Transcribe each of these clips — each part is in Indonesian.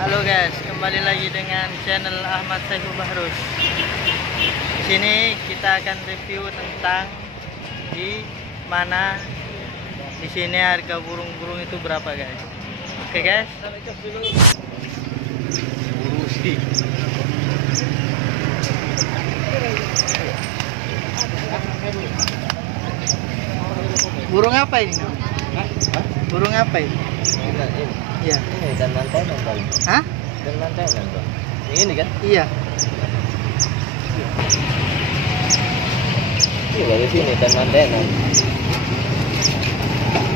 Halo guys, kembali lagi dengan channel Ahmad Saiful Bahrus. Di sini kita akan review tentang di mana di sini harga burung-burung itu berapa guys. Oke guys. Burung apa ini? Burung apa ini? Iya. Ini dan lantai nonton. Hah? Dan lantai nonton. Ini kan? Iya. Ini dari sini dan lantai nonton.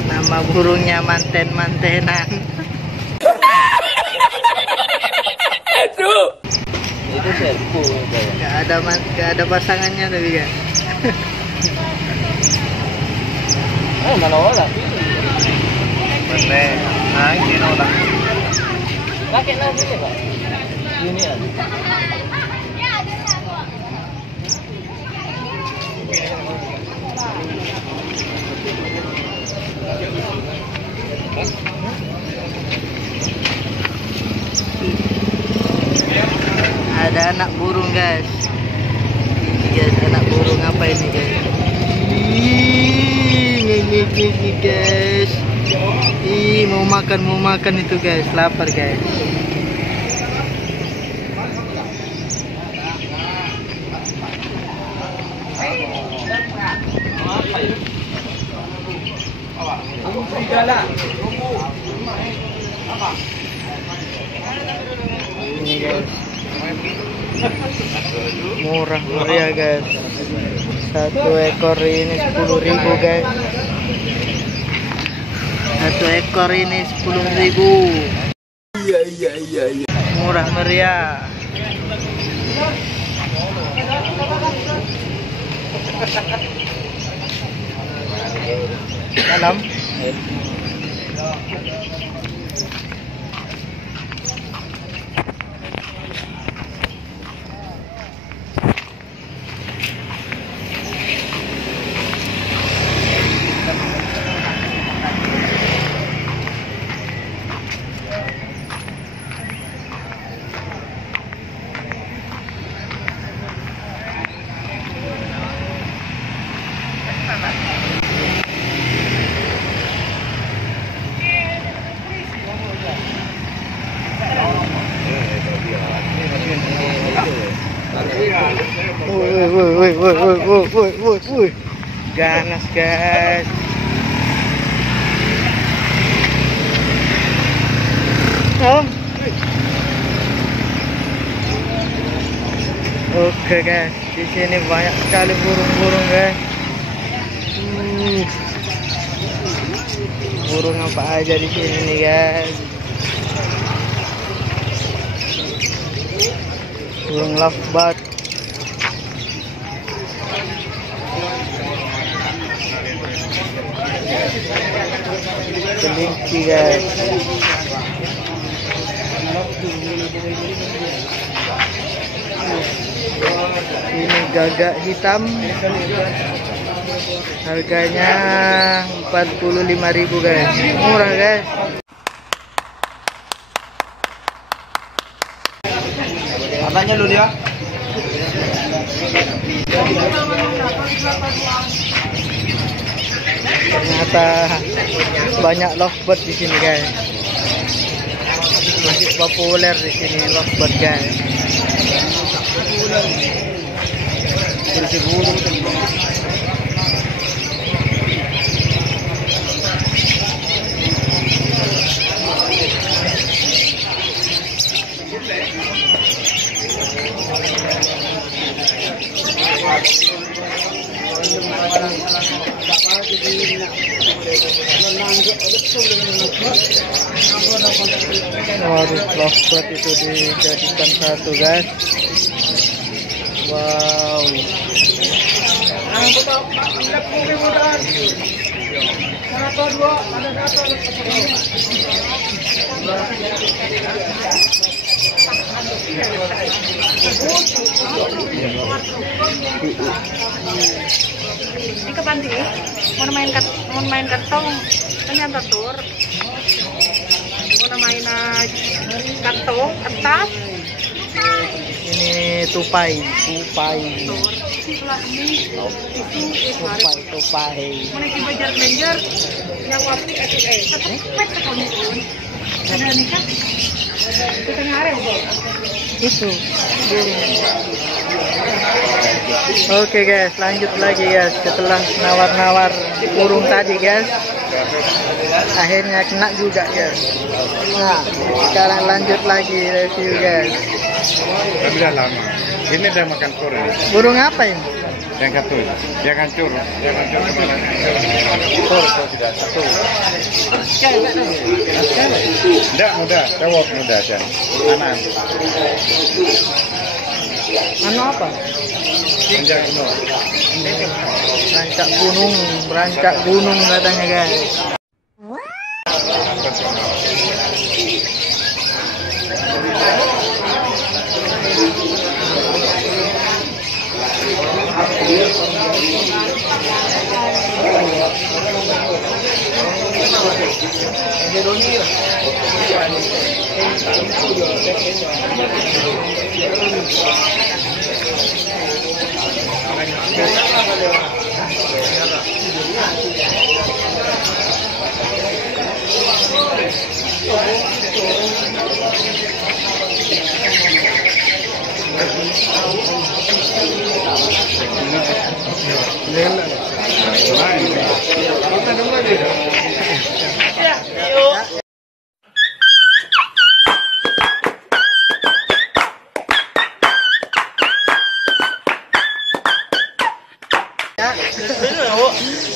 Nama burungnya manten-mantenan. Itu serpu. Gak ada pasangannya tapi kan. Mana orang? Bener. Nah, ini orang. Pakai nasi ya, Pak. Ini ada. Ada anak burung guys. Ini guys, anak burung apa ini guys? Ini guys. Ih, mau makan itu guys, lapar guys. Ini guys, murah meriah guys. Satu ekor ini 10.000 guys. Satu ekor ini 10.000. Iya. Murah meriah. Dalam. Woi. Ganas guys. Oke guys, di sini banyak sekali burung-burung guys. Burung apa aja di sini nih guys. Burung lovebird. Kelinci guys. Ini gagak hitam. Harganya 45.000 guys. Murah guys. Apanya lu dia? Ternyata banyak lovebird di sini guys. Masih populer di sini lovebird guys. Waduh, lovebird itu dijadikan satu guys. Wow. Ini ke panti mau main kartong kan yang tatur mau main aja. Kantong, entas. Ini tupai. Tupai. Mana ki bajar manager yang waktu tetep kamu pun. Ada nikah. Kita ngarep, Bu. Itu. Oke guys, lanjut lagi guys. Setelah nawar-nawar burung tadi guys, akhirnya kena juga guys. Nah, sekarang lanjut lagi review guys. Sudah lama. Ini udah makan kurang. Burung apa ini? Yang satu, jangan cur kemana? Cur tidak satu. Tidak mudah, jawab mudah aja. Anak. Anu apa? Berancak gunung katanya guys.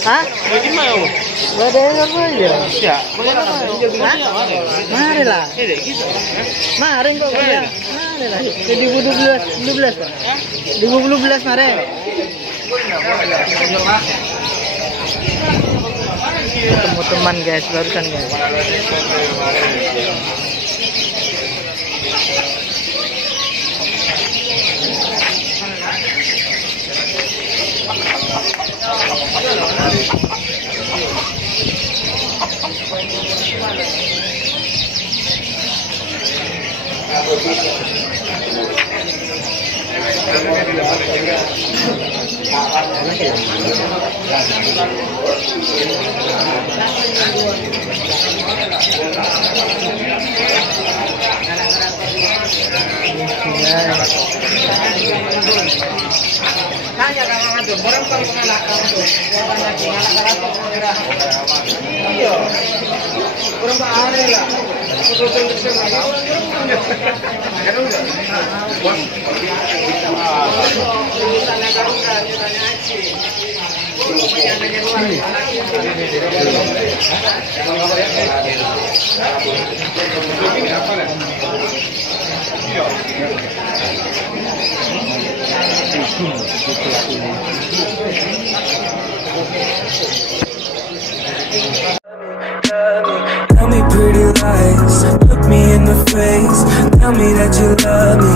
Hah? Bagaimana? Bagaimana aja? Ya, Mari lah. Mari kok ya. Mari lah. 2012 Pak. 2012 mari. Ketemu teman guys, barusan guys. Tanya kang ngadon, orang kalau ngalak tuh. Orang lagi ngalak karatok mengira. Iya. Orang Pak Are lah. Tell me pretty lies, look me in the face. Tell me that you love me,